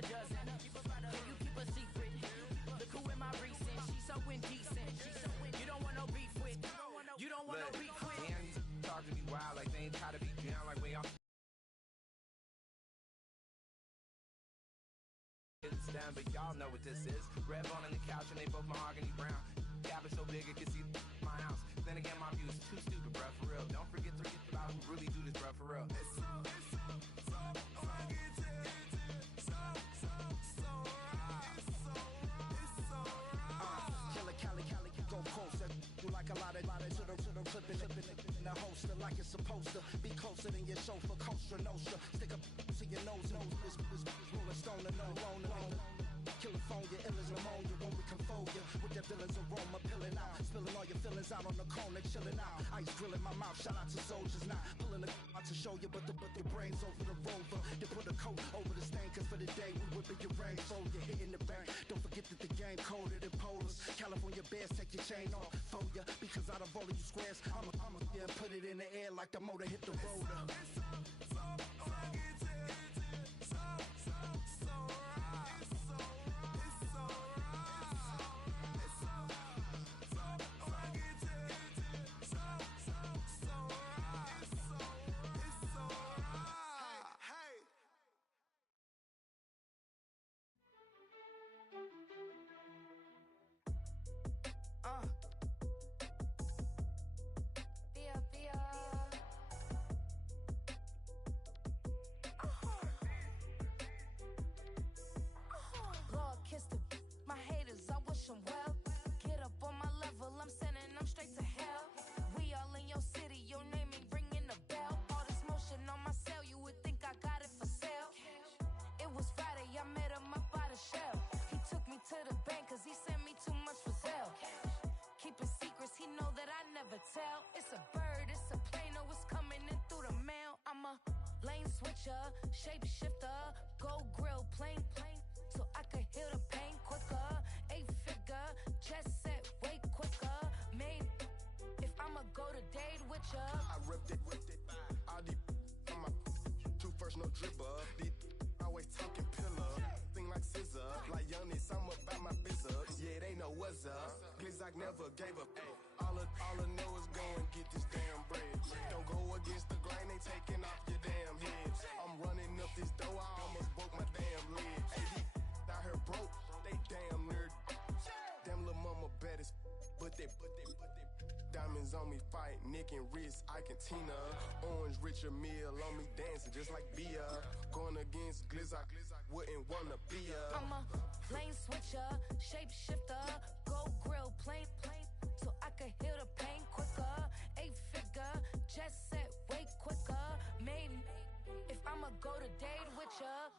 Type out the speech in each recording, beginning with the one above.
a dozen. Can you keep a secret? Look who in my recent. She's so indecent. You don't want no beef with. You don't want no beef with. Damn, these talk to be wild like they ain't tired to be drowned like we all. It's down, but y'all know what this is. Red bone on the couch and they both mahogany brown. Gap is so big it can see my house. Then again, my view is too stupid, bruh, for real. Don't forget to get about who really do this, bruh, for real. It's so Cali, go closer. You like a lot of to the clipping in the holster like it's supposed to be closer than your chauffeur, Costa Nostra. Stick up to your nose, this rolling stone and no loner. Killer phone, your ill as pneumonia when we confold you with that villain's aroma, pilling out, spilling all your feelings out on the corner, chilling out. Ice grilling my mouth, shout out to soldiers, not pulling the out to show you, but the brains over the rover. You put a coat over the stain, cause for the day we whipping your rain, so you're hitting the bank. Don't forget that the game coded in polars. California bears, take your chain off for ya, because out of all of you squares, I'ma yeah, put it in the air like the motor hit the roller. Well, get up on my level, I'm sending them straight to hell. We all in your city, your name ain't ringing the bell. All this motion on my cell, you would think I got it for sale. It was Friday, I met him up by the shell. He took me to the bank cause he sent me too much for sale. Keeping secrets, he know that I never tell. It's a bird, it's a plane, oh it's coming in through the mail. I'm a lane switcher, shapeshifter, go grill, plane, so I could heal the pain quicker. 8-figure, just set way quicker. Maybe if I'ma go to date with ya. I ripped it. All these on my two first, no dribber. These always talking pillar. Thing like scissor. Like youngest, I'm about my business. Yeah, they know what's up. Glizzock never gave up. All I know is go and get this damn bread. Don't go against the grain, they taking off your damn head. I'm running up this door, I almost broke my damn leg. Hey, out here broke, they damn nerd. Damn lil' mama bad as but they diamonds on me fight, neck and wrist, I can Tina. Orange Richard Mill on me dancing just like Bia. Going against Glizzock, wouldn't wanna be a. I'm a lane switcher, shapeshifter, go grill, plane, so I could heal the pain quicker. 8-figure, just set way quicker. Maybe if I'ma go to date with ya.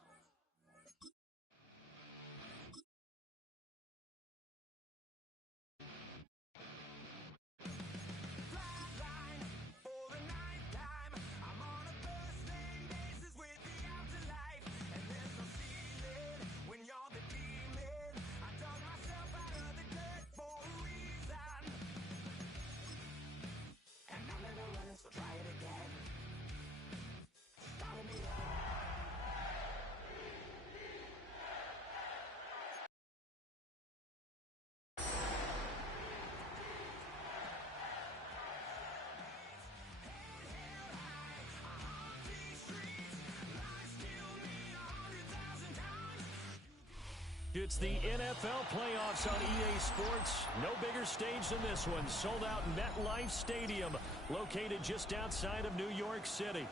It's the NFL Playoffs on EA Sports. No bigger stage than this one. Sold out MetLife Stadium, located just outside of New York City.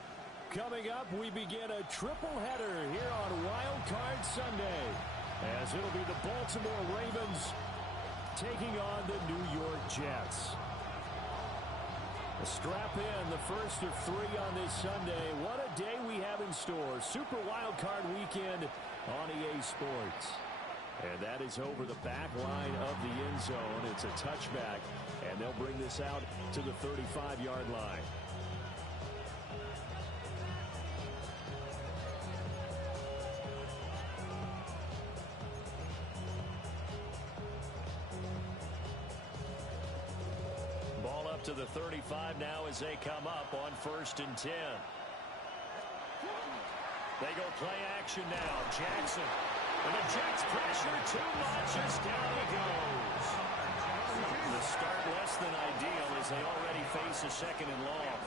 Coming up, we begin a triple header here on Wild Card Sunday, as it'll be the Baltimore Ravens taking on the New York Jets. Strap in, the first of 3 on this Sunday. What a day we have in store. Super Wild Card Weekend on EA Sports. And that is over the back line of the end zone. It's a touchback, and they'll bring this out to the 35-yard line. Ball up to the 35 now as they come up on 1st and 10. They go play action now. Jackson And the Jets pressure too much as down he goes. The start less than ideal as they already face a second and long.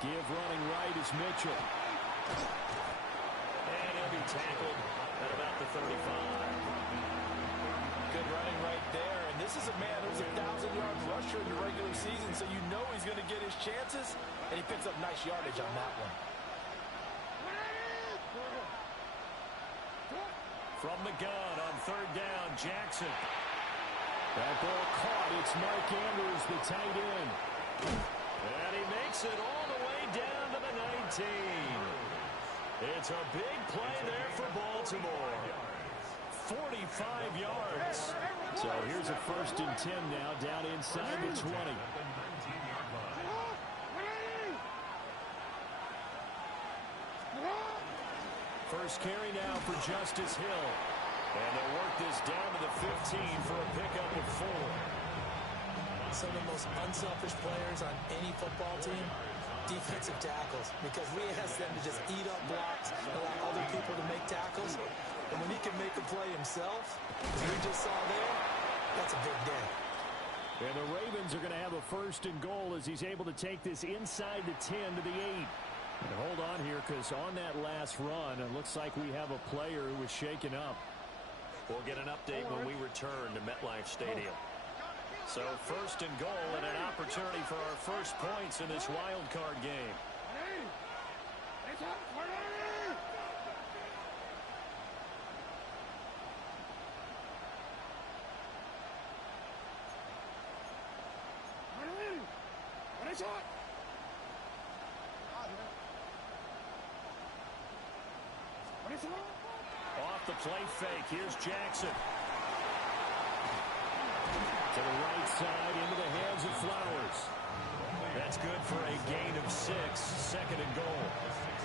Give running right is Mitchell. And he'll be tackled at about the 35. Good running right there. And this is a man who's a 1,000-yard rusher in the regular season, so you know he's going to get his chances, and he picks up nice yardage on that one. From the gun on third down, Jackson. That ball caught. It's Mark Andrews, the tight end. And he makes it all the way down to the 19. It's a big play there for Baltimore. 45 yards. So here's a 1st and 10 now, down inside the 20. First carry now for Justice Hill. And they'll work this down to the 15 for a pickup of 4. Some of the most unselfish players on any football team, defensive tackles, because we ask them to just eat up blocks, allow other people to make tackles. And when he can make a play himself, as we just saw there, that's a big day. And the Ravens are going to have a 1st and goal as he's able to take this inside the 10 to the 8. And hold on here, because on that last run, it looks like we have a player who was shaken up. We'll get an update when we return to MetLife Stadium. So 1st and goal and an opportunity for our first points in this wild card game. Off the play fake, here's Jackson. To the right side, into the hands of Flowers. That's good for a gain of 6, 2nd and goal.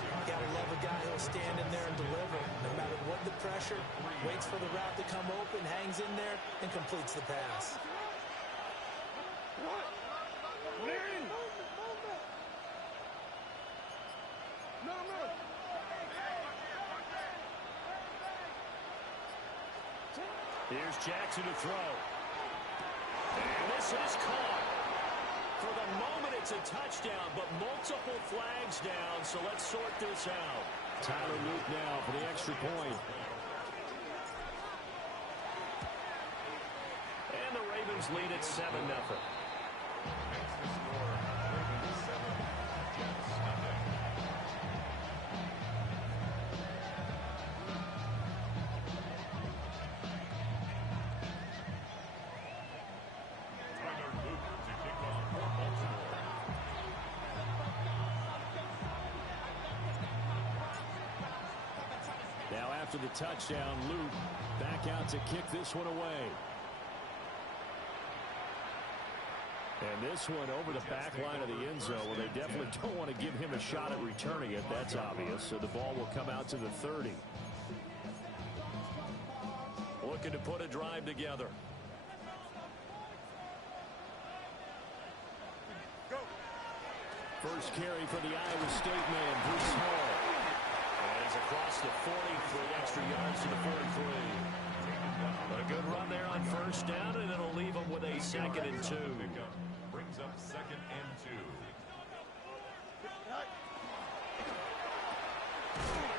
You gotta love a guy who'll stand in there and deliver. No matter what the pressure, waits for the route to come open, hangs in there, and completes the pass. Here's Jackson to throw. And this is caught. For the moment, it's a touchdown, but multiple flags down, so let's sort this out. Tyler Luke now for the extra point. And the Ravens lead at 7-0. Now after the touchdown, Luke back out to kick this one away. And this one over the back line of the end zone, where they definitely don't want to give him a shot at returning it. That's obvious. So the ball will come out to the 30. Looking to put a drive together. First carry for the Iowa State man, Bruce Hall. And he's across the 40 for the extra yards to the 43. A good run there on first down, and it'll leave them with a 2nd and 2. Brings up 2nd and 2.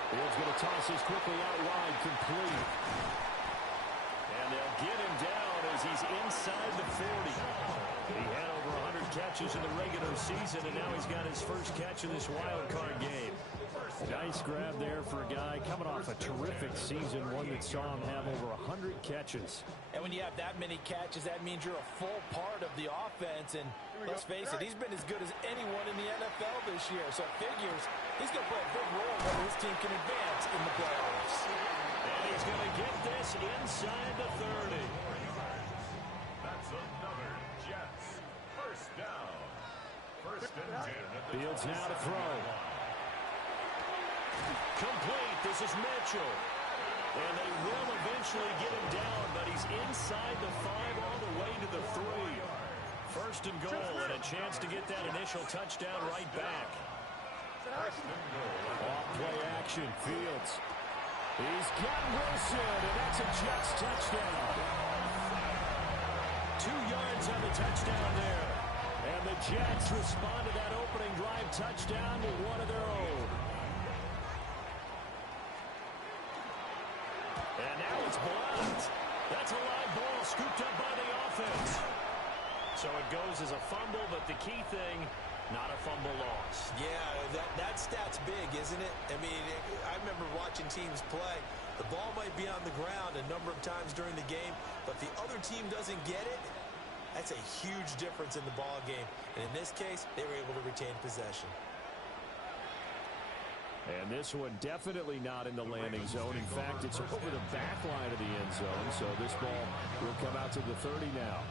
Field's going to toss this quickly out wide, complete. And they'll get him down as he's inside the 40. He had over 100 catches in the regular season, and now he's got his first catch in this wild card game. Nice grab there for a guy coming off a terrific season, one that saw him have over 100 catches. And when you have that many catches, that means you're a full part of the offense. And let's face it, he's been as good as anyone in the NFL this year. So it figures he's going to play a big role when his team can advance in the playoffs. And he's going to get this inside the 30. That's another Jets. First down. 1st and 10. Fields now to throw. Complete. This is Mitchell. And they will eventually get him down, but he's inside the 5 all the way to the 3. 1st and goal, and a chance to get that initial touchdown right back. First and goal. Off play action. Fields. He's got Wilson, and that's a Jets touchdown. 2 yards on the touchdown there. And the Jets respond to that opening drive touchdown with one of their own. And now it's blocked. That's a live ball scooped up by the offense. So it goes as a fumble, but the key thing, not a fumble loss. Yeah, that stat's big, isn't it? I mean, I remember watching teams play. The ball might be on the ground a number of times during the game, but the other team doesn't get it. That's a huge difference in the ball game. And in this case, they were able to retain possession. And this one definitely not in the landing zone. In fact, it's over the back line of the end zone. So this ball will come out to the 30 now.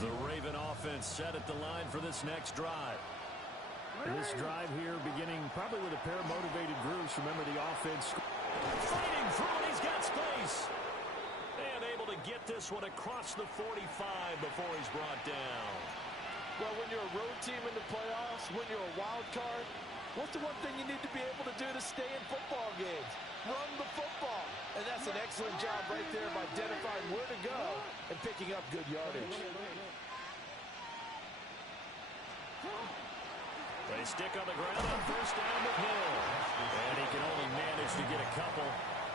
The Raven offense set at the line for this next drive. This drive here beginning probably with a pair of motivated groups. Remember the offense fighting through and he's got space. And able to get this one across the 45 before he's brought down. Well, when you're a road team in the playoffs, when you're a wild card, what's the one thing you need to be able to do to stay in football games? Run the football. And that's an excellent job right there of identifying where to go and picking up good yardage. They stick on the ground on first down with Hill. And he can only manage to get a couple.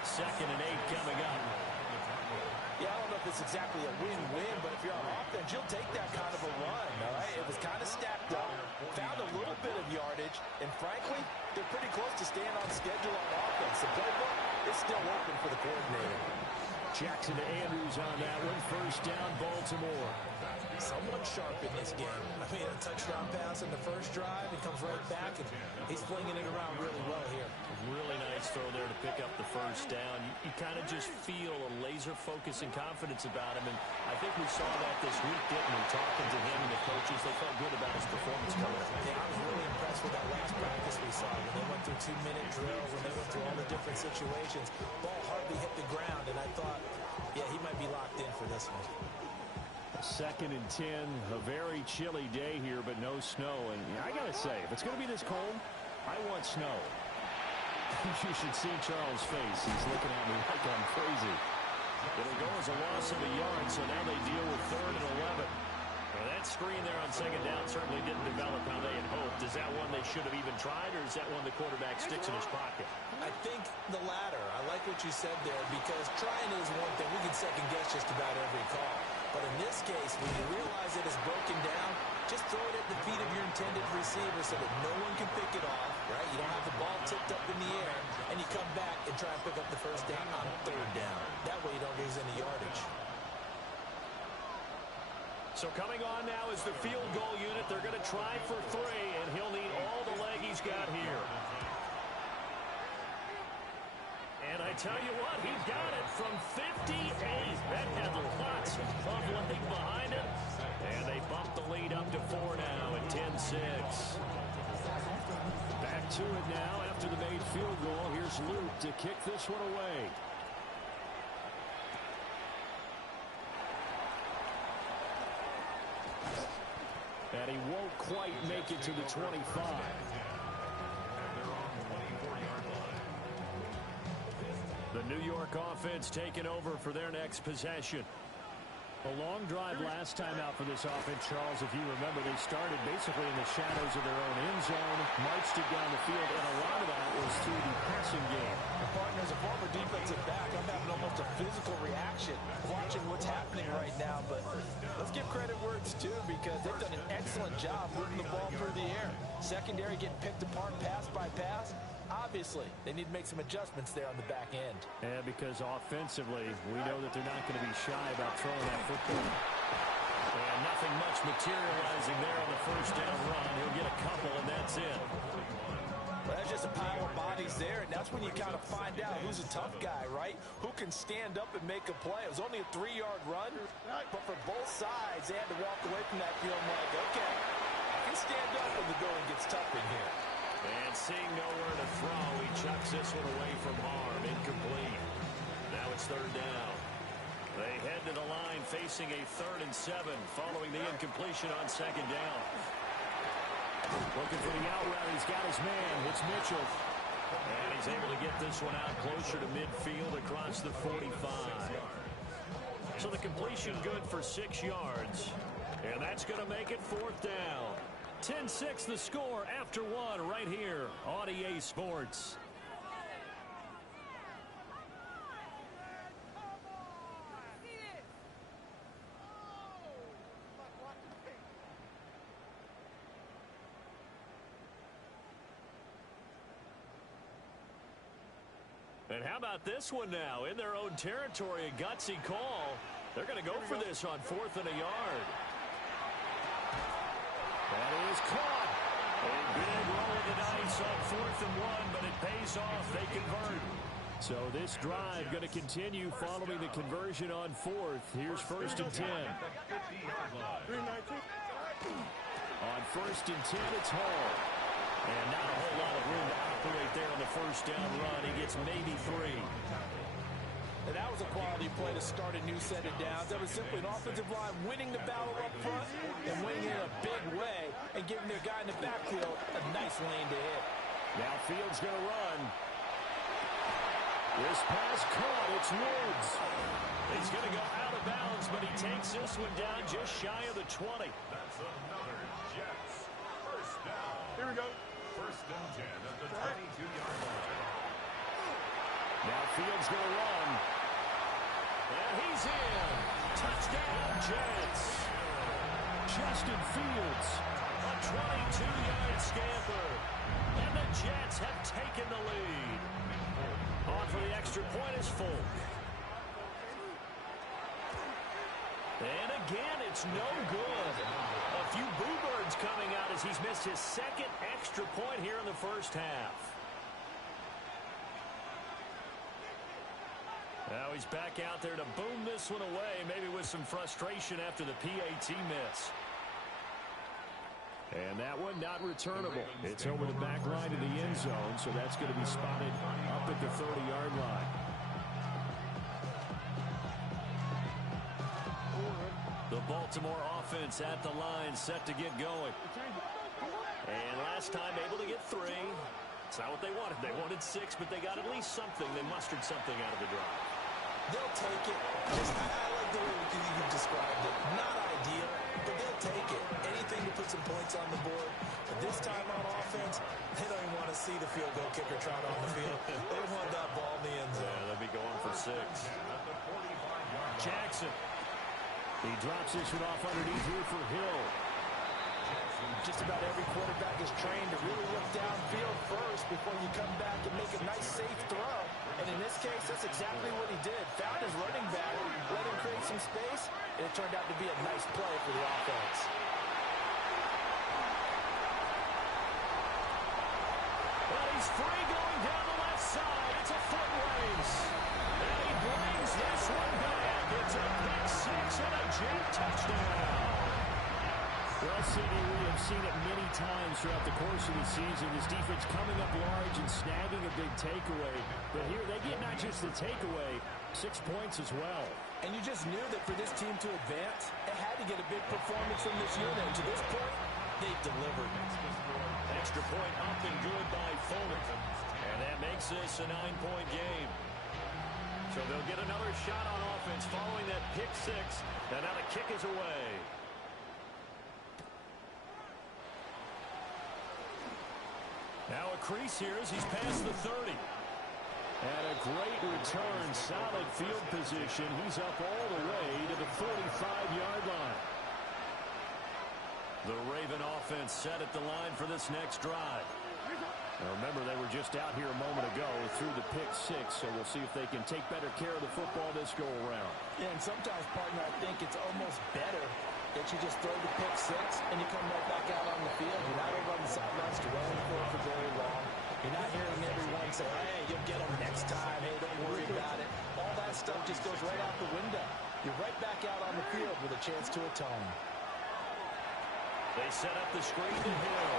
2nd and 8 coming up. Yeah, I don't know if it's exactly a win-win, but if you're on offense, you'll take that kind of a run, all right? It was kind of stacked up, found a little bit of yardage, and frankly, they're pretty close to staying on schedule on offense. The playbook is still open for the coordinator. Jackson to Andrews on that one. First down, Baltimore. Someone sharp in this game. I mean, a touchdown pass in the first drive. He comes right back, and he's flinging it around really well here. Really nice throw there to pick up the first down. You kind of just feel a laser focus and confidence about him, and I think we saw that this week, didn't we? Talking to him and the coaches, they felt good about his performance coming up. Yeah, I was really impressed with that last practice we saw. When they went through 2-minute drills, when they went through all the different situations, ball hardly hit the ground, and I thought, yeah, he might be locked in for this one. 2nd and 10, a very chilly day here, but no snow. And I got to say, if it's going to be this cold, I want snow. You should see Charles' face. He's looking at me like I'm crazy. It'll go as a loss of a yard, so now they deal with 3rd and 11. Well, that screen there on 2nd down certainly didn't develop how they had hoped. Is that one they should have even tried, or is that one the quarterback sticks in his pocket? I think the latter. I like what you said there, because trying is one thing. We can second guess just about every call. But in this case, when you realize it is broken down, just throw it at the feet of your intended receiver so that no one can pick it off, right? You don't have the ball tipped up in the air, and you come back and try and pick up the first down on 3rd down. That way you don't lose any yardage. So coming on now is the field goal unit. They're going to try for 3, and he'll need all the leg he's got here. And I tell you what, he got it from 58. That had lots of leg behind it. And they bump the lead up to 4 now at 10-6. Back to it now after the made field goal. Here's Luke to kick this one away. And he won't quite make it to the 25. The New York offense taking over for their next possession. A long drive last time out for this offense, Charles. If you remember, they started basically in the shadows of their own end zone, marched it down the field, and a lot of that was through the passing game. Partner, as a former defensive back, I'm having almost a physical reaction watching what's happening right now. But let's give credit where it's due, because they've done an excellent job moving the ball through the air. Secondary getting picked apart pass by pass. Obviously, they need to make some adjustments there on the back end. Yeah, because offensively, we know that they're not going to be shy about throwing that football. And nothing much materializing there on the first down run. He'll get a couple, and that's it. Well, that's just a pile of bodies there, and that's when you kind of find out who's a tough guy, right? Who can stand up and make a play. It was only a 3-yard run, but for both sides, they had to walk away from that feeling like, okay, I can stand up when the going gets tough in here. And seeing nowhere to throw, he chucks this one away from harm. Incomplete. Now it's 3rd down. They head to the line facing a 3rd and 7 following the incompletion on 2nd down. Looking for the out route. He's got his man. It's Mitchell. And he's able to get this one out closer to midfield across the 45. So the completion good for 6 yards. And that's going to make it 4th down. 10-6 the score after 1 right here on EA Sports. And how about this one now? In their own territory, a gutsy call. They're going to go for this on 4th and a yard. That is caught. A big roll of the dice on 4th and 1, but it pays off. They convert. So this drive going to continue following the conversion on 4th. Here's 1st and 10. On 1st and 10, it's Hall. And not a whole lot of room to operate there on the 1st down run. He gets maybe 3. And that was a quality play to start a new set of downs. That was simply an offensive line winning the battle up front and winning in a big way and giving their guy in the backfield a nice lane to hit. Now Fields going to run. This pass caught. It's Woods. He's going to go out of bounds, but he takes this one down just shy of the 20. That's another Jets. First down. Here we go. 1st and 10 at the 22-yard line. Now Fields going to run. And he's in. Touchdown, Jets. Justin Fields, a 22-yard scamper. And the Jets have taken the lead. On for the extra point is Folk. And again, it's no good. A few boo birds coming out as he's missed his 2nd extra point here in the 1st half. Now he's back out there to boom this one away, maybe with some frustration after the PAT miss. And that one not returnable. It's over the back line of the end zone, so that's going to be spotted up at the 30-yard line. The Baltimore offense at the line, set to get going. And last time able to get 3. It's not what they wanted. They wanted 6, but they got at least something. They mustered something out of the drive. They'll take it. I like the way you described it. Not ideal, but they'll take it. Anything to put some points on the board. But this time on offense, they don't even want to see the field goal kicker trot on the field. They want that ball in the end zone. Yeah, they'll be going for 6. Jackson. He drops this one off underneath here for Hill. Just about every quarterback is trained to really look downfield first before you come back and make a nice, safe throw. And in this case, that's exactly what he did. Found his running back, let him create some space, and it turned out to be a nice play for the offense. Well, he's free going down the left side. It's a foot race. And he brings this one back. It's a pick 6 and a Jet touchdown. Well, CD, we have seen it many times throughout the course of the season. This defense coming up large and snagging a big takeaway. But here they get not just the takeaway, 6 points as well. And you just knew that for this team to advance, it had to get a big performance from this unit. And to this point, they've delivered. Extra point up and good by Fuller. And that makes this a 9-point game. So they'll get another shot on offense following that pick 6. And now the kick is away. Now a crease here as he's past the 30. And a great return, solid field position. He's up all the way to the 45-yard line. The Raven offense set at the line for this next drive. Now remember, they were just out here a moment ago through the pick 6, so we'll see if they can take better care of the football this go around. Yeah, and sometimes, partner, I think it's almost better that you just throw the pick 6 and you come right back out on the field. You're not over on the sidelines dwelling for it for very long. You're not hearing everyone say, hey, you'll get them next time. Hey, don't worry about it. All that stuff just goes right out the window. You're right back out on the field with a chance to atone. They set up the screen to Hill.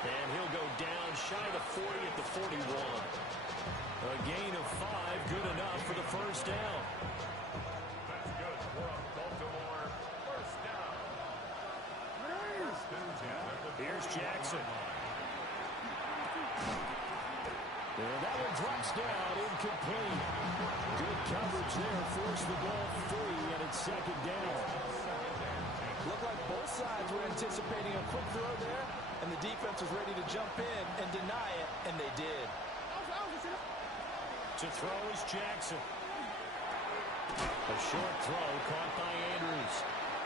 And he'll go down shy of the 40 at the 41. A gain of 5, good enough for the first down. That's good for a Baltimore first down. First and 10 at the Here's Jackson. And that one drops down, incomplete. Good coverage there, forced the ball free, and it's second down. Looked like both sides were anticipating a quick throw there, and the defense was ready to jump in and deny it, and they did. To throw is Jackson. A short throw caught by Andrews.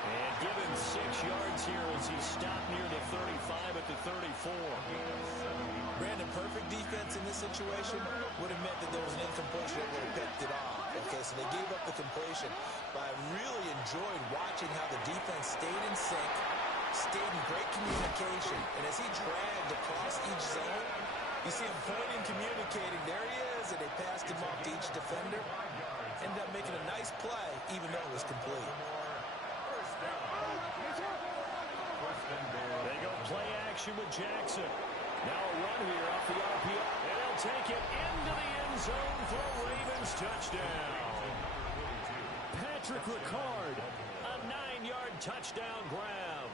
And given 6 yards here as he stopped near the 35 at the 34. Brandon, perfect defense in this situation would have meant that there was an incompletion that would have picked it off. Okay, so they gave up the completion. But I really enjoyed watching how the defense stayed in sync, stayed in great communication. And as he dragged across each zone, you see him pointing, communicating. There he is, and they passed him off to each defender. Ended up making a nice play, even though it was complete. They go play action with Jackson. Now a run here off the RPO. And he'll take it into the end zone for a Ravens touchdown. Patrick Ricard, a 9-yard touchdown grab.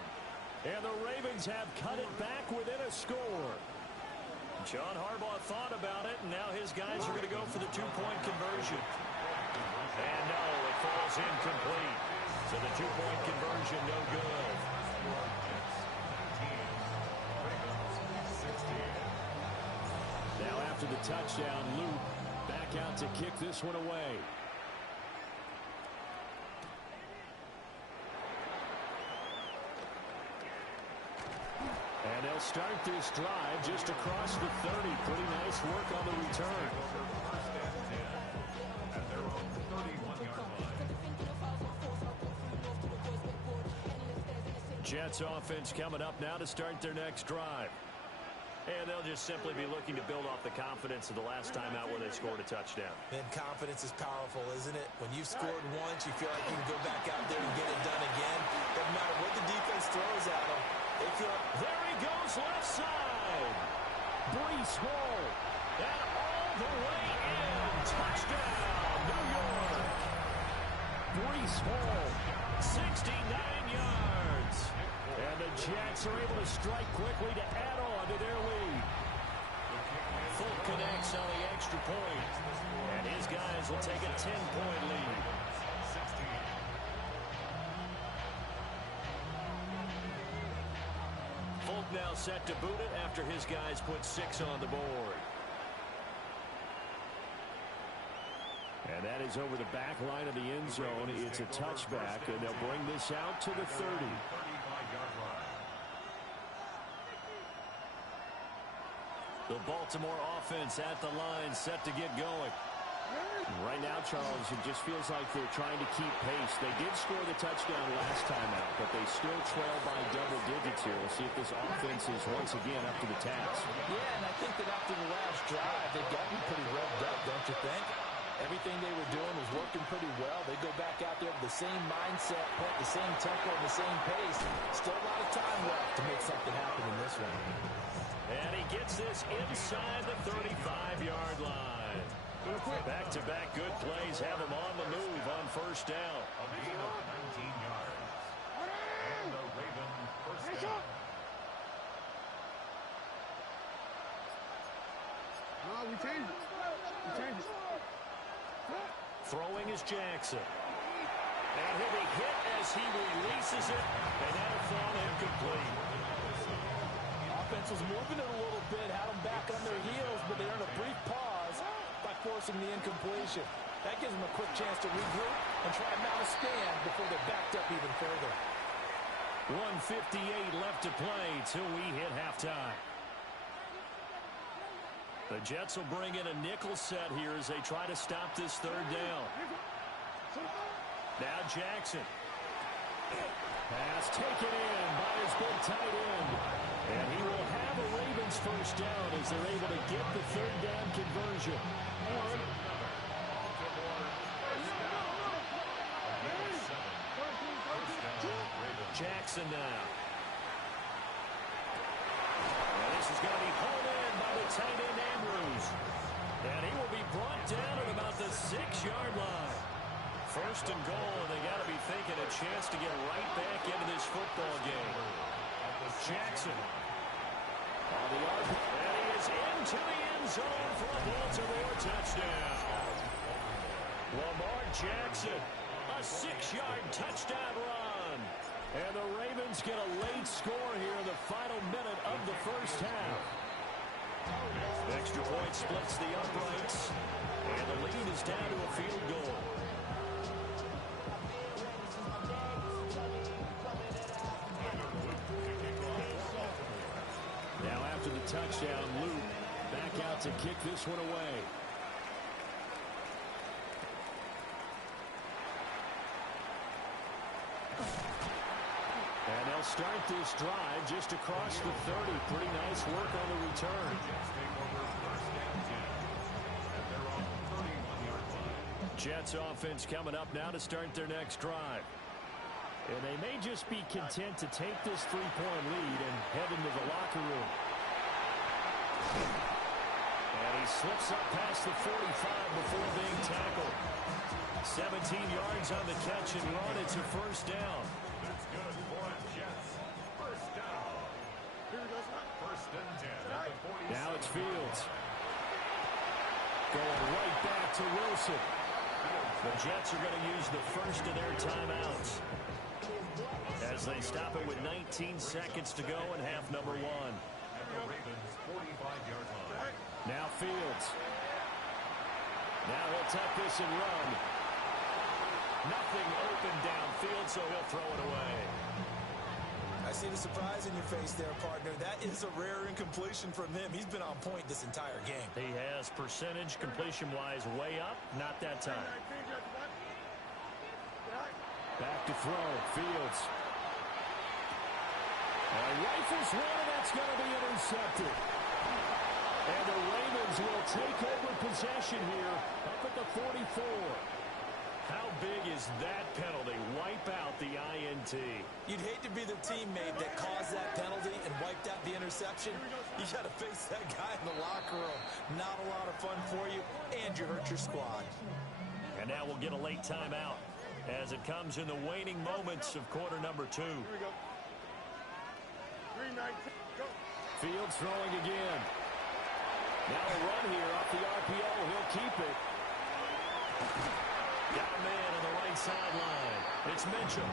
And the Ravens have cut it back within a score. John Harbaugh thought about it, and now his guys are going to go for the 2-point conversion. And no, it falls incomplete. So the 2-point conversion, no good. Now after the touchdown, Luke back out to kick this one away. And they'll start this drive just across the 30. Pretty nice work on the return. Jets offense coming up now to start their next drive. And they'll just simply be looking to build off the confidence of the last time out where they scored a touchdown. Man, confidence is powerful, isn't it? When you've scored once, you feel like you can go back out there and get it done again. Doesn't matter what the defense throws at them. They feel like... There he goes, left side. Breece Hall. And all the way in. Touchdown, New York. Breece Hall, 69 yards. And the Jets are able to strike quickly to add on to their lead. Fulk connects on the extra point. And his guys will take a 10-point lead. Fulk now set to boot it after his guys put 6 on the board. And that is over the back line of the end zone. It's a touchback, and they'll bring this out to the 30. The Baltimore offense at the line, set to get going. Right now, Charles, it just feels like they're trying to keep pace. They did score the touchdown last time out, but they still trail by double digits here. We'll see if this offense is once again up to the task. Yeah, and I think that after the last drive, they've got to be pretty revved up, don't you think? Everything they were doing was working pretty well. They go back out there with the same mindset, the same tempo, and the same pace. Still a lot of time left to make something happen in this one. And he gets this inside the 35-yard line. Back-to-back good plays have him on the move on first down. A gain of 19 yards. And the Raven first down. We changed it. Throwing is Jackson. And he'll be hit as he releases it, and that'll fall incomplete. Offense was moving it a little bit, had them back on their heels, but they earned a brief pause by forcing the incompletion. That gives them a quick chance to regroup and try and mount a stand before they're backed up even further. 1:58 left to play till we hit halftime. The Jets will bring in a nickel set here as they try to stop this third down. Now Jackson. Pass taken in by his big tight end. And he will have a Ravens first down as they're able to get the third down conversion. Jackson now. And this is going to be hauled in by the tight end Andrews. And he will be brought down at about the 6-yard line. First and goal, and they got to be thinking a chance to get right back into this football game. Jackson. On the arc, and he is into the end zone for a Baltimore touchdown. Lamar Jackson, a 6-yard touchdown run. And the Ravens get a late score here in the final minute of the first half. Extra point splits the uprights, and the lead is down to a field goal. Now after the touchdown, Luke back out to kick this one away. And they'll start this drive just across the 30. Pretty nice work on the return. Jets offense coming up now to start their next drive. And they may just be content to take this 3-point lead and head into the locker room. And he slips up past the 45 before being tackled. 17 yards on the catch and run. It's a first down. That's good for the Jets. First down. First and 10 at the 47. Now it's Fields. Going right back to Wilson. The Jets are going to use the first of their timeouts as they stop it with 19 seconds to go in half number 1. At the Ravens' 45-yard line. Now Fields. Now he'll tuck this and run. Nothing open downfield, so he'll throw it away. I see the surprise in your face there, partner. That is a rare incompletion from him. He's been on point this entire game. He has percentage completion-wise way up. Not that time. Back to throw. Fields. And rifles one, and that's going to be intercepted. And the Ravens will take over possession here up at the 44. How big is that penalty? Wipe out the INT. You'd hate to be the teammate that caused that penalty and wiped out the interception. You got to face that guy in the locker room. Not a lot of fun for you, and you hurt your squad. And now we'll get a late timeout as it comes in the waning moments of quarter number 2. Here we go. 3-19, go. Fields throwing again. Now a run here off the RPO. He'll keep it. Got a man on the right sideline. It's Mitchell.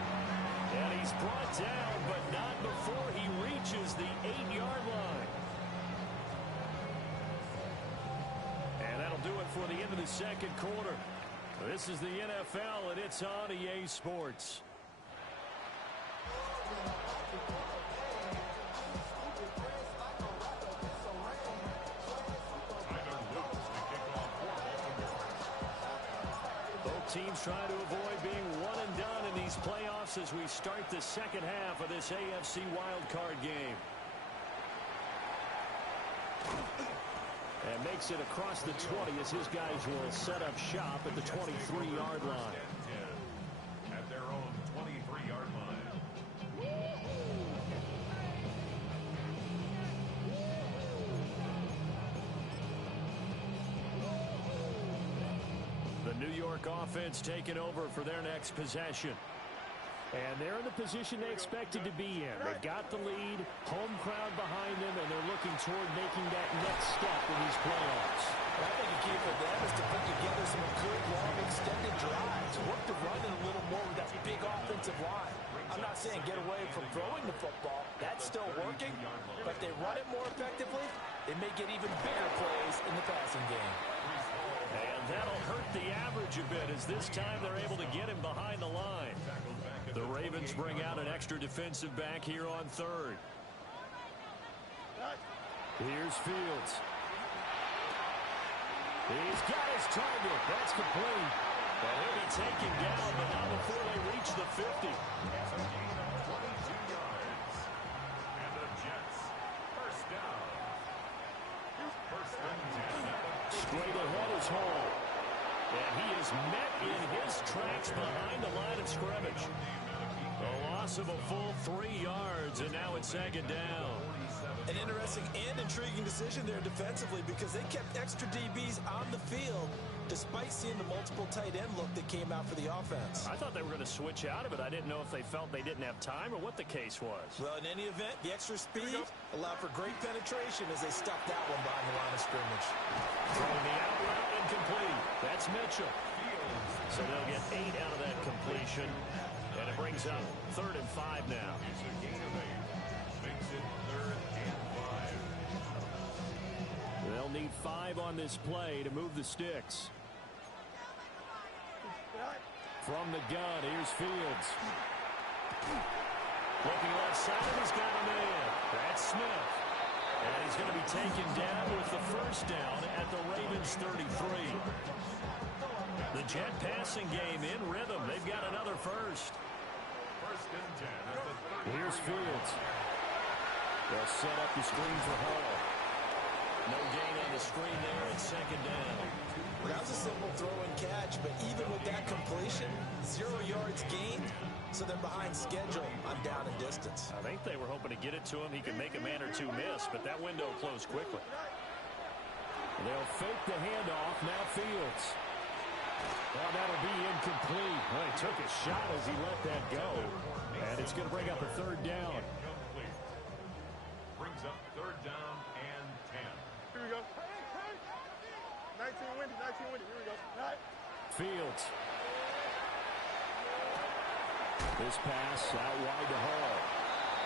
And he's brought down, but not before he reaches the 8-yard line. And that'll do it for the end of the second quarter. This is the NFL, and it's on EA Sports. Both teams trying to avoid being one and done in these playoffs as we start the second half of this AFC wildcard game. And makes it across the 20 as his guys will set up shop at the 23-yard line. At their own 23-yard line. The New York offense taking over for their next possession. And they're in the position they expected to be in. They got the lead, home crowd behind them, and they're looking toward making that next step in these playoffs. I think the key for them is to put together some good, long, extended drives. Work the run in a little more with that big offensive line. I'm not saying get away from throwing the football. That's still working. But if they run it more effectively, they may get even bigger plays in the passing game. And that'll hurt the average a bit as this time they're able to get him behind the line. The Ravens bring out an extra defensive back here on third. Here's Fields. He's got his target. That's complete. And he'll be taken down, but not before they reach the 50. It's a gain of 22 yards. And the Jets, first down. First and 10. Straight ahead is Hall. And he is met in his tracks behind the line of scrimmage. A loss loss of a full 3 yards, and now it's second down. An interesting and intriguing decision there defensively because they kept extra DBs on the field despite seeing the multiple tight end look that came out for the offense. I thought they were going to switch out of it. I didn't know if they felt they didn't have time or what the case was. Well, in any event, the extra speed allowed for great penetration as they stuffed that one behind the line of scrimmage. Throwing the out route incomplete. That's Mitchell. So they'll get 8 out of that completion. And it brings up 3rd and 5 now. It's a gain of 8. Makes it 3rd and 5. They'll need 5 on this play to move the sticks. From the gun, here's Fields. Looking left side, he's got a man. That's Smith. And he's going to be taken down with the first down at the Ravens 33. The Jet passing game in rhythm. They've got another first. First and 10 at the 30. Here's Fields. They'll set up the screen for Hall. No gain on the screen there at second down. That was a simple throw and catch, but even with that completion, 0 yards gained, so they're behind schedule on down and distance. I think they were hoping to get it to him. He could make a man or two miss, but that window closed quickly. They'll fake the handoff. Now Fields. Well, that'll be incomplete. Well, he took a shot as he let that go, and it's going to bring up a 3rd down. Incomplete. Brings up 3rd down and 10. Here we go. 19 windy, here we go. Fields. This pass out wide to Hall.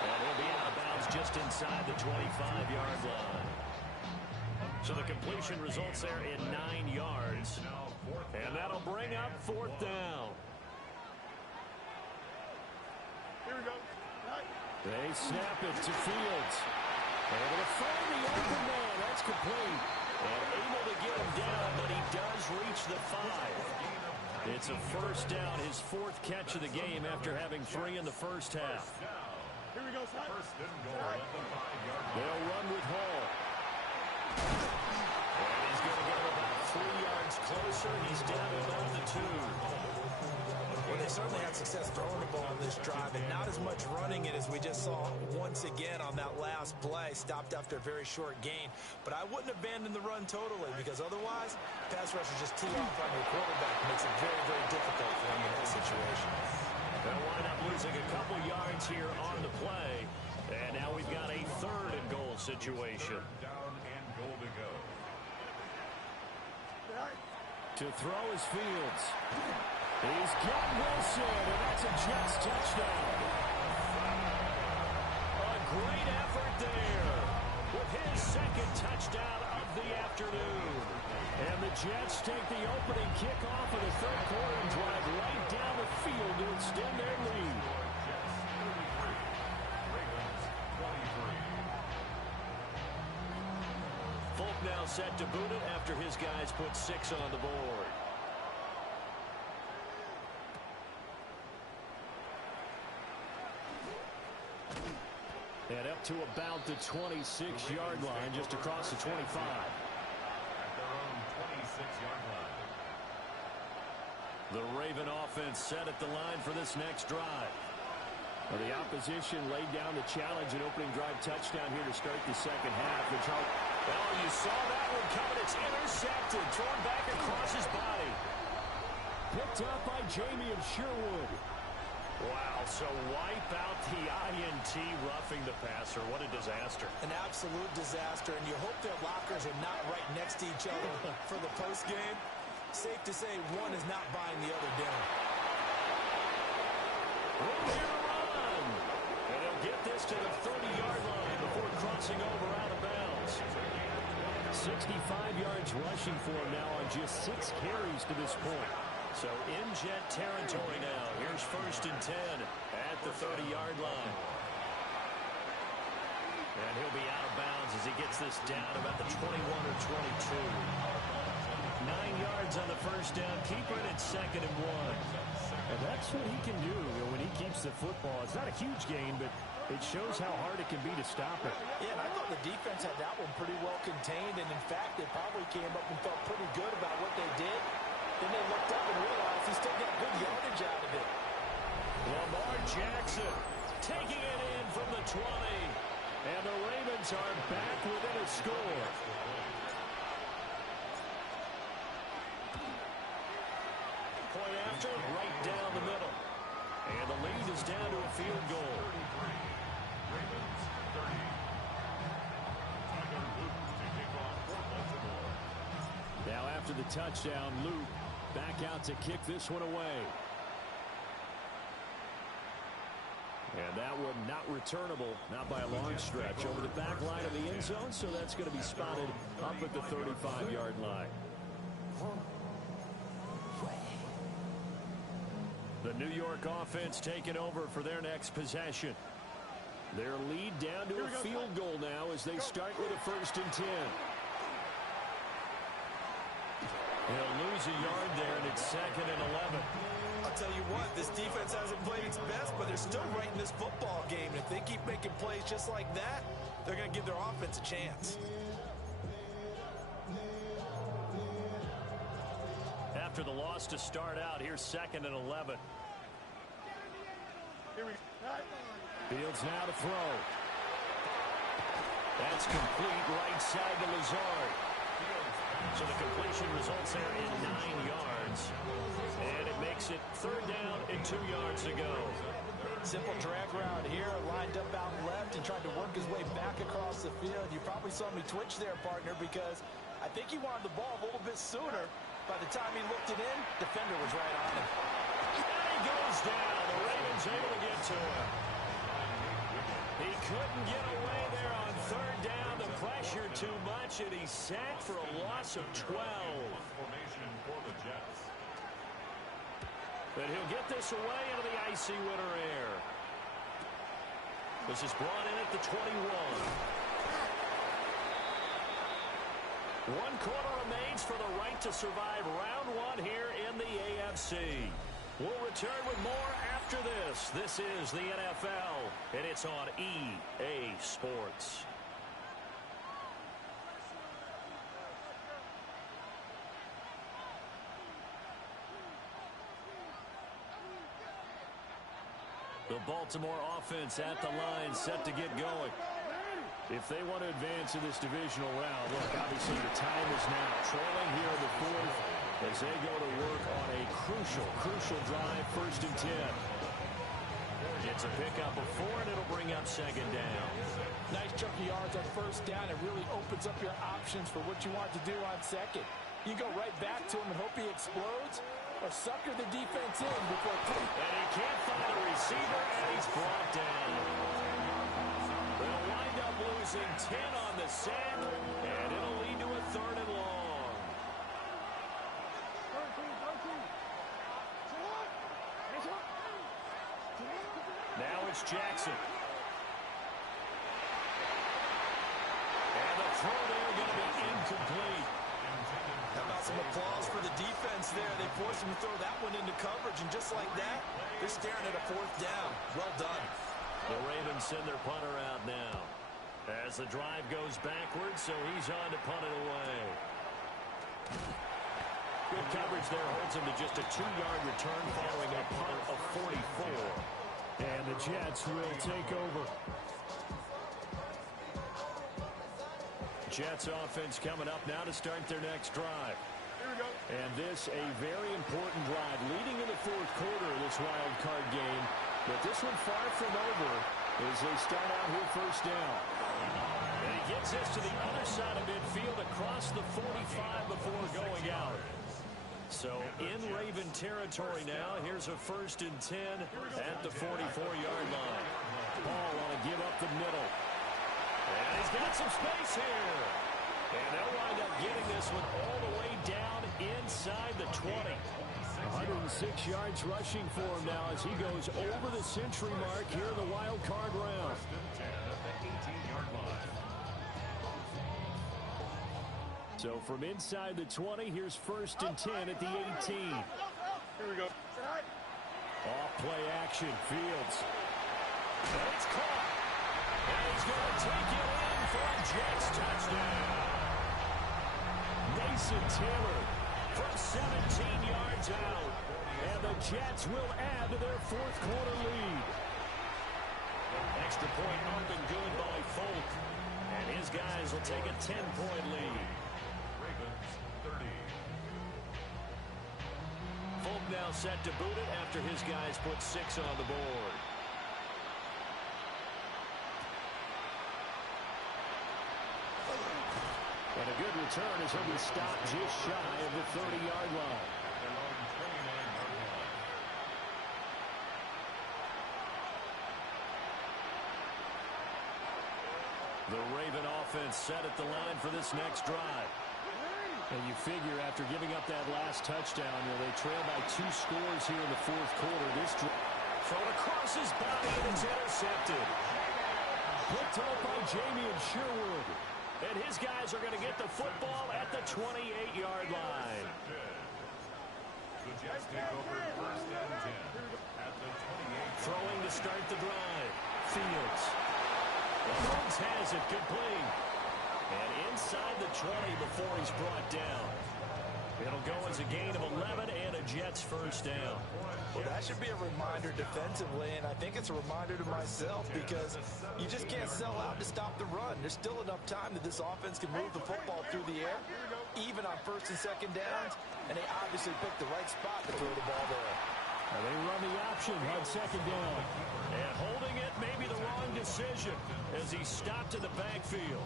And he'll be out of bounds just inside the 25-yard line. So the completion results there in 9 yards. And that'll bring up 4th down. Here we go. They snap it to Fields. Able to find the open man. That's complete. And able to get him down, but he does reach the 5. It's a first down, his 4th catch of the game after having 3 in the first half. Here we go, son. First and goal at the 5-yard line. They'll run with Hall. And he's going to get him about 3 yards closer. He's down to about the 2. Well, they certainly had success throwing the ball on this drive, and not as much running it as we just saw once again on that last play. Stopped after a very short gain. But I wouldn't abandon the run totally, because otherwise, pass rushers just tee off on your quarterback. It makes it very, very difficult for them in that situation. They'll wind up losing a couple yards here on the play. And now we've got a 3rd and goal situation. 3rd down and goal to go. To throw is Fields. He's got Wilson, and that's a Jets touchdown. A great effort there with his 2nd touchdown of the afternoon. And the Jets take the opening kickoff of the 3rd quarter and drive right down the field to extend their lead. Jets 33. Ravens 23. Folk now set to boot it after his guys put 6 on the board. And up to about the 26-yard line, just across the 25. At their own 26-yard line. The Raven offense set at the line for this next drive. Well, the opposition laid down the challenge and opening drive touchdown here to start the second half. Well, you saw that one coming. It's intercepted, thrown back across his body. Picked up by Jamie and Sherwood. Wow, so wipe out the INT roughing the passer. What a disaster. An absolute disaster, and you hope their lockers are not right next to each other for the postgame. Safe to say one is not buying the other dinner. Run! And he'll get this to the 30-yard line before crossing over out of bounds. 65 yards rushing for him now on just 6 carries to this point. So in Jet territory now. Here's 1st and 10 at the 30-yard line. And he'll be out of bounds as he gets this down about the 21 or 22. 9 yards on the first down. Keeper it at 2nd and 1. And that's what he can do when he keeps the football. It's not a huge gain, but it shows how hard it can be to stop it. Yeah, and I thought the defense had that one pretty well contained, and in fact, they probably came up and felt pretty good about what they did. Then they looked up and realized he still got good yardage out of it. Lamar Jackson score. Point after, right down the middle. And the lead is down to a field goal. Ravens 30. Tyler Luke to kick off for Baltimore. Now after the touchdown, Luke back out to kick this one away. And that one not returnable, not by a long stretch, over the back line of the end zone, so that's going to be spotted up at the 35-yard line. The New York offense taking over for their next possession. Their lead down to a field goal now as they start with a 1st and 10. He'll lose a yard there, and it's 2nd and 11. I'll tell you what, this defense hasn't played its best, but they're still right in this football game. And if they keep making plays just like that, they're going to give their offense a chance. After the loss to start out, here's 2nd and 11. Fields now to throw. That's complete right side to Lazard. So the completion results there in 9 yards. And it makes it 3rd down and 2 yards to go. Simple drag route here, lined up out left and tried to work his way back across the field. You probably saw me twitch there, partner, because I think he wanted the ball a little bit sooner. By the time he looked it in, defender was right on him. And he goes down. The Ravens able to get to him. He couldn't get away there on 3rd down. The pressure too much, and he's sacked for a loss of 12. Formation for the Jets. But he'll get this away into the icy winter air. This is brought in at the 21. 1 quarter remains for the right to survive round 1 here in the AFC. We'll return with more after this. This is the NFL, and it's on EA Sports. The Baltimore offense at the line, set to get going. If they want to advance in this divisional round, look, obviously the time is now. Trailing here in the 4th as they go to work on a crucial drive, 1st and 10. Gets a pickup of 4, and it'll bring up 2nd down. Nice chunky yards on 1st down. It really opens up your options for what you want to do on 2nd. You can go right back to him and hope he explodes, or sucker the defense in before three. And he can't find a receiver, and he's brought down. They'll wind up losing 10 on the sack, and it'll lead to a 3rd and long. Now it's Jackson. And the throw there going to be incomplete. How about some applause for the defense there? They forced him to throw that one into coverage, and just like that, they're staring at a 4th down. Well done. The Ravens send their punter out now as the drive goes backwards, so he's on to punt it away. Good coverage there holds him to just a 2-yard return following a punt of 44. And the Jets will take over. Jets offense coming up now to start their next drive. Here we go. And this a very important drive leading in the 4th quarter of this wild card game. But this one far from over as they start out here 1st down. And he gets this to the other side of midfield across the 45 before going out. So in Raven territory now. Here's a 1st and 10 at the 44-yard line. Ball want to give up the middle. And he's got some space here. And they'll wind up getting this one all the way down inside the 20. 106 yards rushing for him now as he goes over the century mark here in the wild card round. 1st and 10 at the 18-yard line. So from inside the 20, here's 1st and 10 at the 18. Here we go. Off play action, Fields. And it's caught. And he's going to take it in for a Jets touchdown. Mason Taylor from 17 yards out. And the Jets will add to their 4th quarter lead. Extra point up and good by Folk. And his guys will take a 10-point lead. Ravens 30. Folk now set to boot it after his guys put 6 on the board. And a good return as he'll be stopped just shy of the 30-yard line. Their own 29-yard line. The Raven offense set at the line for this next drive. And you figure after giving up that last touchdown, they trail by 2 scores here in the fourth quarter. This thrown across his body, and it's intercepted. Picked up by Jamie Sherwood. And his guys are going to get the football at the 28-yard line. The Jets take over first and 10 at the 28. Throwing to start the drive. Fields. Fields has it complete. And inside the 20 before he's brought down. It'll go as a gain of 11 and a Jets first down. Well, that should be a reminder defensively, and I think it's a reminder to myself because you just can't sell out to stop the run. There's still enough time that this offense can move the football through the air, even on first and second downs, and they obviously picked the right spot to throw the ball there. And they run the option on second down. And holding it may be the wrong decision as he stopped in the backfield.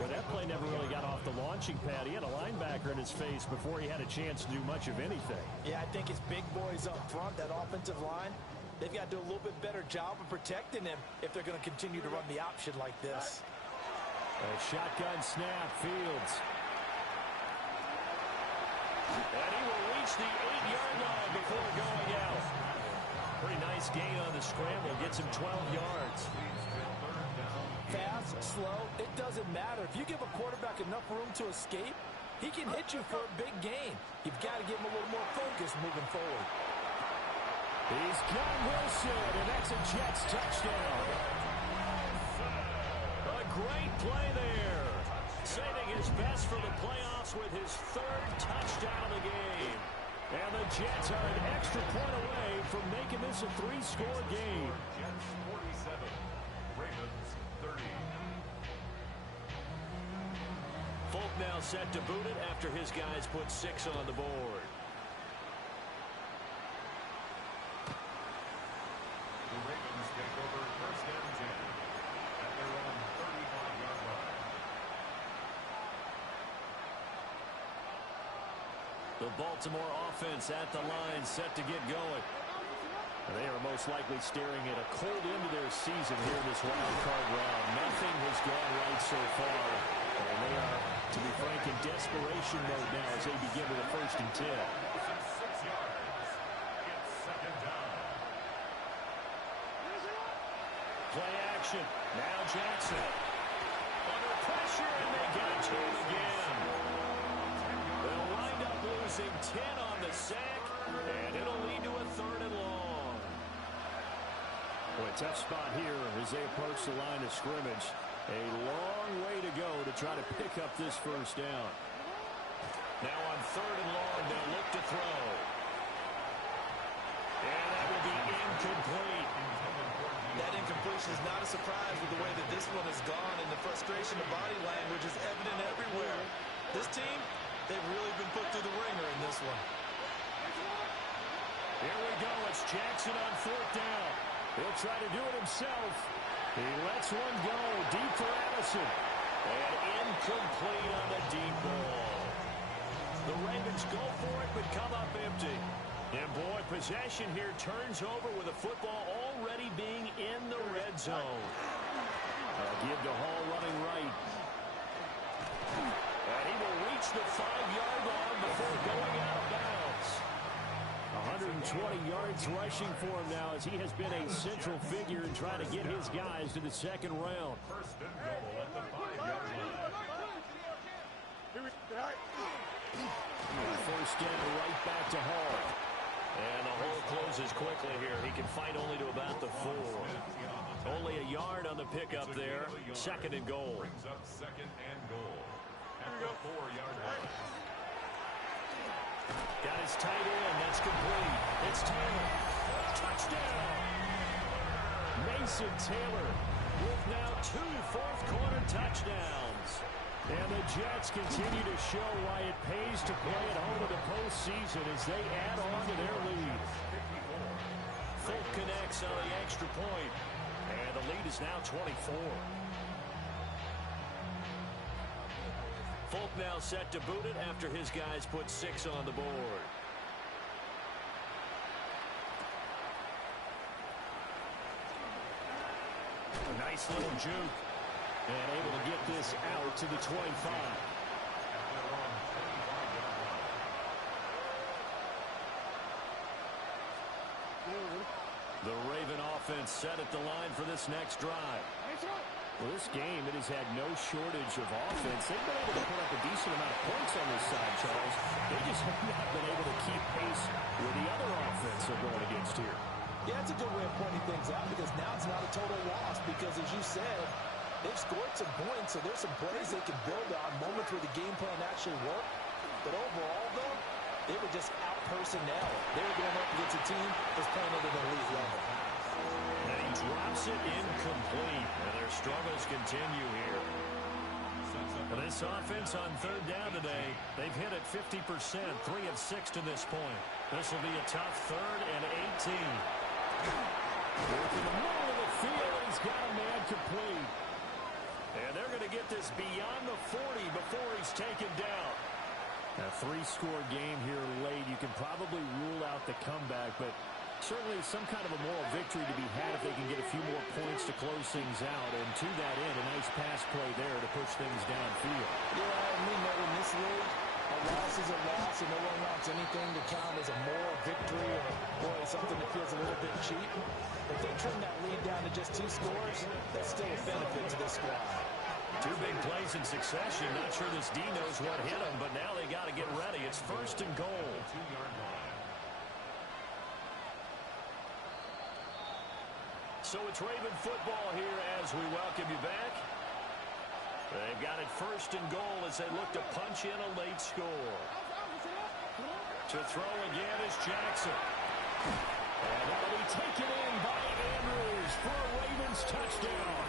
Well, that play never really got off the launching pad. He had a linebacker in his face before he had a chance to do much of anything. Yeah, I think it's big boys up front, that offensive line. They've got to do a little bit better job of protecting him if they're going to continue to run the option like this. A shotgun snap, Fields. And he will reach the 8-yard line before going out. Pretty nice gain on the scramble. Gets him 12 yards. Fast, slow, it doesn't matter. If you give a quarterback enough room to escape, he can hit you for a big gain. You've got to give him a little more focus moving forward. He's got Wilson, and that's a Jets touchdown. A great play there. Saving his best for the playoffs with his 3rd touchdown of the game. And the Jets are an extra point away from making this a 3-score game. Jets 47. Ravens 30. Folk now set to boot it after his guys put 6 on the board. The Ravens take over first and 10 at their own 35-yard line. The Baltimore offense at the line set to get going. They are most likely staring at a cold end to their season here in this wild card round. Nothing has gone right so far. And they are, to be frank, in desperation mode now as they begin with a 1st and 10. 6 yards. It's second down. Play action. Now Jackson. Under pressure, and they got to him again. They'll wind up losing 10 on the sack, and it'll lead to a 3rd and long. Boy, tough spot here as they approach the line of scrimmage. A long way to go to try to pick up this first down. Now on 3rd and long, they'll look to throw. And that will be incomplete. That incompletion is not a surprise with the way that this one has gone, and the frustration of body language is evident everywhere. This team, they've really been put through the ringer in this one. Here we go. It's Jackson on 4th down. He'll try to do it himself. He lets one go deep for Allison. And incomplete on the deep ball. The Ravens go for it, but come up empty. And boy, possession here turns over with the football already being in the red zone. Give to Hall running right. And he will reach the 5-yard line before going out of bounds. 120 yards rushing for him now as he has been a central figure in trying to get his guys to the 2nd round. First and goal at the 5-yard line. First down, right back to Hall. And the hole closes quickly here. He can fight only to about the 4. Only a yard on the pickup there. 2nd and goal. Brings up 2nd and goal at the 4-yard line. Got his tight end. That's complete. It's Taylor. Touchdown! Mason Taylor with now 2 fourth-quarter touchdowns. And the Jets continue to show why it pays to play at home in the postseason as they add on to their lead. Folk connects on the extra point, and the lead is now 24. Folk now set to boot it after his guys put 6 on the board. A nice little juke. And able to get this out to the 25. The Raven offense set at the line for this next drive. Well, this game, it has had no shortage of offense. They've been able to put up a decent amount of points on this side, Charles. They just have not been able to keep pace with the other offense they're going against here. Yeah, it's a good way of pointing things out because now it's not a total loss because, as you said, they've scored some points, so there's some plays they can build on, moments where the game plan actually worked. But overall, though, they were just out-personnel. They were going up against a team that's playing at an elite level. And he drops it incomplete, and their struggles continue here. This offense on third down today, they've hit it 50%, 3 of 6 to this point. This will be a tough 3rd and 18. Working the middle of the field, and he's got a man complete. And they're going to get this beyond the 40 before he's taken down. A 3-score game here late. You can probably rule out the comeback, but certainly some kind of a moral victory to be had if they can get a few more points to close things out. And to that end, a nice pass play there to push things downfield. Yeah, and we know in this league, a loss is a loss, and no one wants anything to count as a moral victory or, boy, something that feels a little bit cheap. If they trim that lead down to just 2 scores, that's still a benefit to this squad. 2 big plays in succession. Not sure this D knows what hit him, but now they got to get ready. It's 1st and goal. So it's Raven football here as we welcome you back. They've got it 1st and goal as they look to punch in a late score. To throw again is Jackson. And that'll be taken in by Andrews for a Ravens touchdown.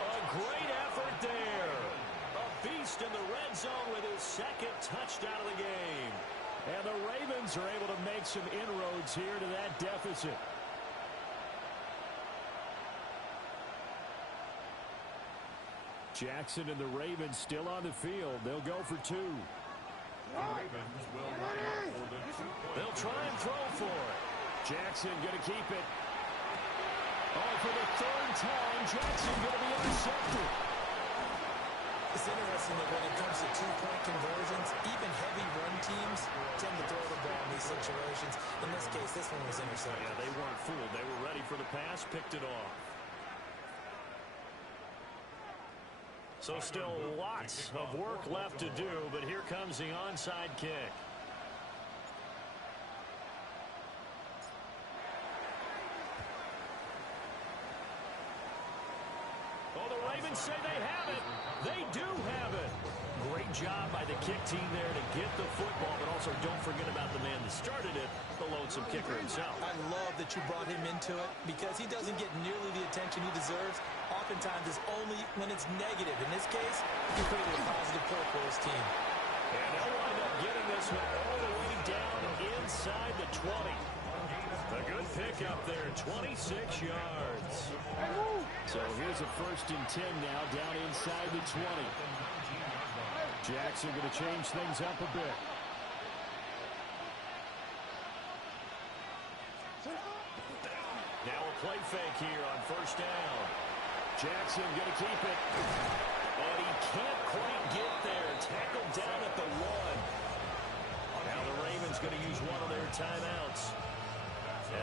A great effort there. A beast in the red zone with his 2nd touchdown of the game. And the Ravens are able to make some inroads here to that deficit. Jackson and the Ravens still on the field. They'll go for 2. They'll try and throw for it. Jackson going to keep it. Oh, for the 3rd time, Jackson going to be intercepted. It's interesting that when it comes to 2-point conversions, even heavy run teams tend to throw the ball in these situations. In this case, this one was intercepted. Yeah, they weren't fooled. They were ready for the pass, picked it off. So still lots of work left to do, but here comes the onside kick. Oh, the Ravens say they have it. They do have it. Great job by the kick team there to get the football, but also don't forget about the man that started it, the lonesome kicker himself. I love that you brought him into it because he doesn't get nearly the attention he deserves. Oftentimes it's only when it's negative. In this case, he created a positive play for his team. And they'll wind up getting this one all the way down inside the 20. A good pickup there, 26 yards. So here's a 1st and 10 now, down inside the 20. Jackson going to change things up a bit. Now a play fake here on 1st down. Jackson going to keep it. And he can't quite get there. Tackled down at the 1. Now the Ravens going to use one of their timeouts,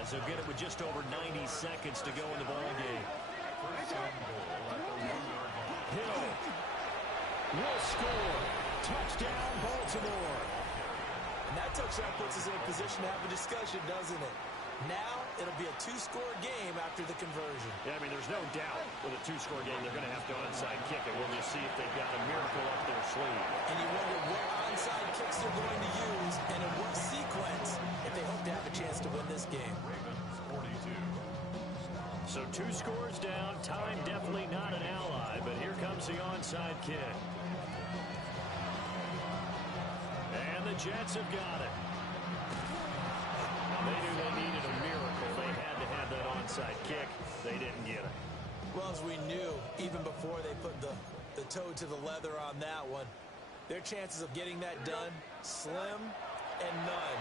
as they'll get it with just over 90 seconds to go in the ballgame. Hill will score. Touchdown, Baltimore. And that touchdown puts us in a position to have a discussion, doesn't it? Now it'll be a 2-score game after the conversion. Yeah, I mean, there's no doubt with a 2-score game they're going to have to onside kick it. We'll just see if they've got a miracle up their sleeve. And you wonder what onside kicks they're going to use and in what sequence if they hope to have a chance to win this game. Ravens 42. So 2 scores down. Time definitely not an ally, but here comes the onside kick. And the Jets have got it. They knew they needed a miracle. They had to have that onside kick. They didn't get it. Well, as we knew, even before they put the toe to the leather on that one, their chances of getting that done, slim and none.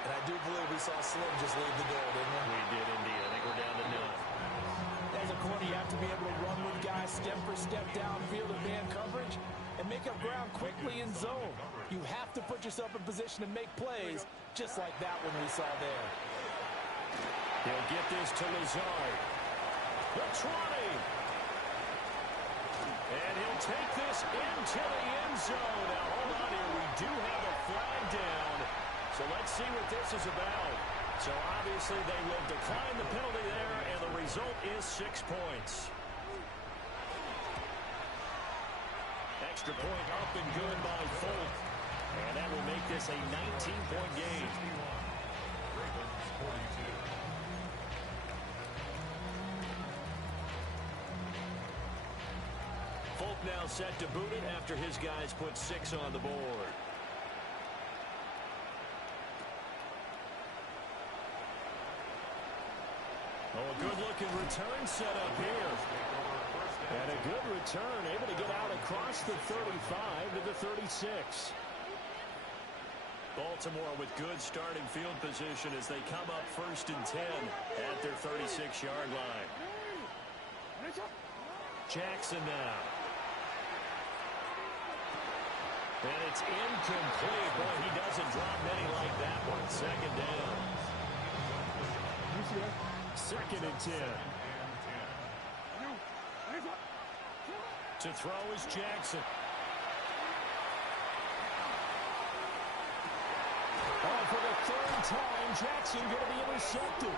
And I do believe we saw Slim just leave the door, didn't we? We did indeed. I think we're down to none. As a corner, you have to be able to run with guys step for step downfield in man coverage and make up ground quickly in zone. You have to put yourself in position to make plays, just like that one we saw there. He'll get this to Lazard. The 20. And he'll take this into the end zone. Now, hold on here. We do have a flag down. So let's see what this is about. So obviously they will decline the penalty there, and the result is 6 points. Extra point up and good by Folk. And that will make this a 19-point game. Folk now set to boot it after his guys put 6 on the board. Oh, a good-looking return set up here. And a good return, able to get out across the 35 to the 36. Baltimore with good starting field position as they come up 1st and 10 at their 36-yard line. Jackson now. And it's incomplete. Boy, he doesn't drop many like that one. 2nd down. 2nd and 10. To throw is Jackson. Oh, for the 3rd time, Jackson going to be intercepted.